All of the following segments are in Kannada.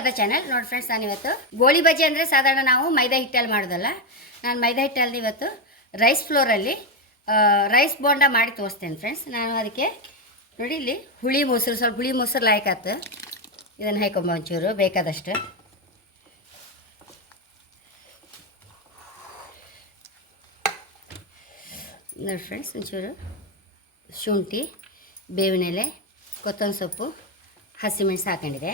ಶ್ವೇತಾ ಚಾನಲ್ ನೋಡಿ ಫ್ರೆಂಡ್ಸ್ ನಾನು ಇವತ್ತು ಗೋಳಿ ಬಜ್ಜಿ ಅಂದರೆ ಸಾಧಾರಣ ನಾವು ಮೈದಾ ಹಿಟ್ಟಲ್ಲಿ ಮಾಡೋದಲ್ಲ. ನಾನು ಮೈದಾ ಹಿಟ್ಟಲ್ಲಿ ಇವತ್ತು ರೈಸ್ ಫ್ಲೋರಲ್ಲಿ ರೈಸ್ ಬೋಂಡ ಮಾಡಿ ತೋರಿಸ್ತೇನೆ ಫ್ರೆಂಡ್ಸ್ ನಾನು ಅದಕ್ಕೆ ನೋಡಿ ಇಲ್ಲಿ ಹುಳಿ ಮೊಸರು, ಸ್ವಲ್ಪ ಹುಳಿ ಮೊಸರು ಲಾಯ್ಕಾತು ಇದನ್ನು ಹಾಕೊಂಬ ಒಂಚೂರು, ಬೇಕಾದಷ್ಟು. ನೋಡಿ ಫ್ರೆಂಡ್ಸ್ ಒಂಚೂರು ಶುಂಠಿ ಬೇವಿನೆಲೆ ಕೊತ್ತಂಬರಿ ಸೊಪ್ಪು, ಹಸಿಮೆಣಸು ಹಾಕೊಂಡಿದೆ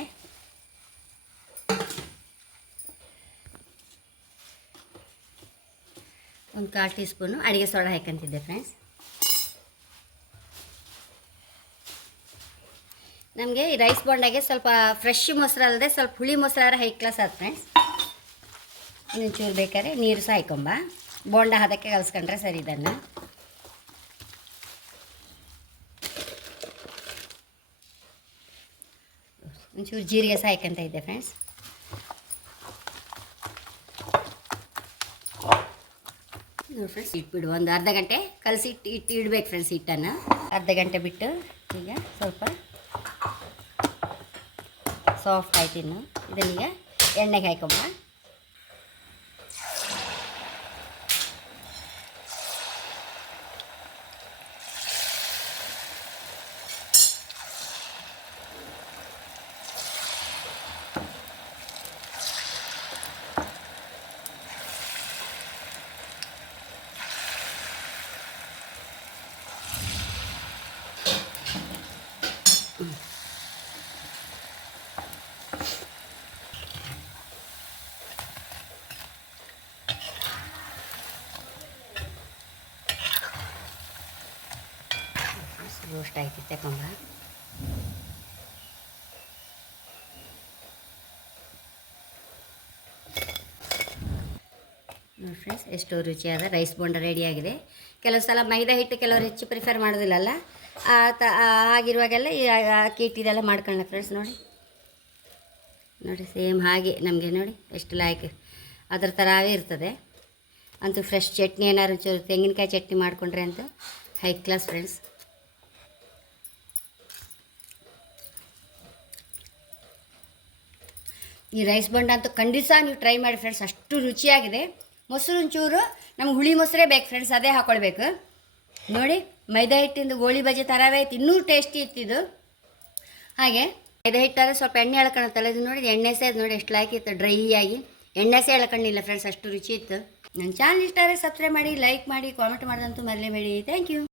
ಒಂದು ಕಾಲು ಟೀ ಸ್ಪೂನು ಅಡುಗೆ ಸೋಡಾ ಹಾಕಂತಿದ್ದೆ ಫ್ರೆಂಡ್ಸ್ ನಮಗೆ ಈ ರೈಸ್ ಬೋಂಡಾಗೆ ಸ್ವಲ್ಪ ಫ್ರೆಶ್ ಮೊಸರು ಅಲ್ಲದೆ ಸ್ವಲ್ಪ ಹುಳಿ ಮೊಸರಾರ ಹೈ ಕ್ಲಾಸ್ ಆದ ಫ್ರೆಂಡ್ಸ್ ಇನ್ನೊಂಚೂರು ಬೇಕಾದ್ರೆ ನೀರು ಸಹ ಹಾಕೊಂಬ. ಬೋಂಡ ಹದಕ್ಕೆ ಕಲಿಸ್ಕೊಂಡ್ರೆ ಸರಿ ಇದನ್ನು. ಒಂಚೂರು ಜೀರಿಗೆ ಸಹ ಹಾಕಂತ ಇದ್ದೆ ಫ್ರೆಂಡ್ಸ್ ನೋಡಿ ಫ್ರೆಂಡ್ಸ್ ಇಟ್ಬಿಡು. ಒಂದು ಅರ್ಧ ಗಂಟೆ ಕಲಸಿ ಇಟ್ಟು ಇಟ್ಟು ಇಡ್ಬೇಕು ಫ್ರೆಂಡ್ಸ್ ಹಿಟ್ಟನ್ನು. ಅರ್ಧ ಗಂಟೆ ಬಿಟ್ಟು ಈಗ ಸ್ವಲ್ಪ ಸಾಫ್ಟ್ ಆಯ್ತು ಇನ್ನು. ಇದನ್ನೀಗ ಎಣ್ಣೆಗೆ ಹಾಕೊಂಬ ರೋಸ್ಟ್ ಆಯ್ತು ತಗೊಂಬ ನೋಡಿ ಫ್ರೆಂಡ್ಸ್ ಎಷ್ಟು ರುಚಿಯಾದ ರೈಸ್ ಬೋಂಡ ರೆಡಿಯಾಗಿದೆ ಕೆಲವು ಸಲ ಮೈದಾ ಹಿಟ್ಟು ಕೆಲವರು ಹೆಚ್ಚು ಪ್ರಿಫರ್ ಮಾಡೋದಿಲ್ಲಲ್ಲ? ಆ ತ ಆಗಿರುವಾಗೆಲ್ಲ ಈ ಅಕ್ಕಿ ಹಿಟ್ಟಿದೆಲ್ಲ ಮಾಡ್ಕೊಳ್ಳೋಣ ಫ್ರೆಂಡ್ಸ್ ನೋಡಿ. ನೋಡಿ ಸೇಮ್ ಹಾಗೆ ನಮಗೆ, ನೋಡಿ, ಎಷ್ಟು ಲಾಯ್ಕ್ ಅದ್ರ ಥರವೇ ಇರ್ತದೆ. ಅಂತೂ ಫ್ರೆಶ್ ಚಟ್ನಿ ಏನಾದ್ರು ಚೂರು ತೆಂಗಿನಕಾಯಿ ಚಟ್ನಿ ಮಾಡಿಕೊಂಡ್ರೆ ಅಂತೂ ಹೈ ಕ್ಲಾಸ್ ಫ್ರೆಂಡ್ಸ್ ಈ ರೈಸ್ ಬಂಡ ಅಂತೂ ಖಂಡಿತ ನೀವು ಟ್ರೈ ಮಾಡಿ ಫ್ರೆಂಡ್ಸ್ ಅಷ್ಟು ರುಚಿಯಾಗಿದೆ. ಮೊಸರು ಒಂಚೂರು, ನಮ್ಗೆ ಹುಳಿ ಮೊಸರೇ ಬೇಕು ಫ್ರೆಂಡ್ಸ್ ಅದೇ ಹಾಕ್ಕೊಳ್ಬೇಕು ನೋಡಿ, ಮೈದಾ ಹಿಟ್ಟಿಂದು ಗೋಳಿ ಬಜೆ ಥರವೇ ಇತ್ತು ಇನ್ನೂ ಟೇಸ್ಟಿ ಇತ್ತಿದು ಹಾಗೆ, ಮೈದಾ ಹಿಟ್ಟಾದ್ರೆ ಸ್ವಲ್ಪ ಎಣ್ಣೆ ಎಳ್ಕೊಳತ್ತಲ್ಲ ಇದು ನೋಡಿ, ಎಣ್ಣೆ ಸೇದು ನೋಡಿ, ಎಷ್ಟು ಇತ್ತು ಡ್ರೈ ಆಗಿ. ಎಣ್ಣೆ ಸೇ ಎಳ್ಕೊಂಡಿಲ್ಲ ಫ್ರೆಂಡ್ಸ್ ಅಷ್ಟು ರುಚಿ ಇತ್ತು. ನನ್ನ ಚಾನಲ್ ಇಷ್ಟ ಆದರೆ ಸಬ್ಸ್ಕ್ರೈಬ್ ಮಾಡಿ ಲೈಕ್ ಮಾಡಿ ಕಾಮೆಂಟ್ ಮಾಡೋದಂತೂ ಮರಲೇ ಬೇಡಿ ಥ್ಯಾಂಕ್ ಯು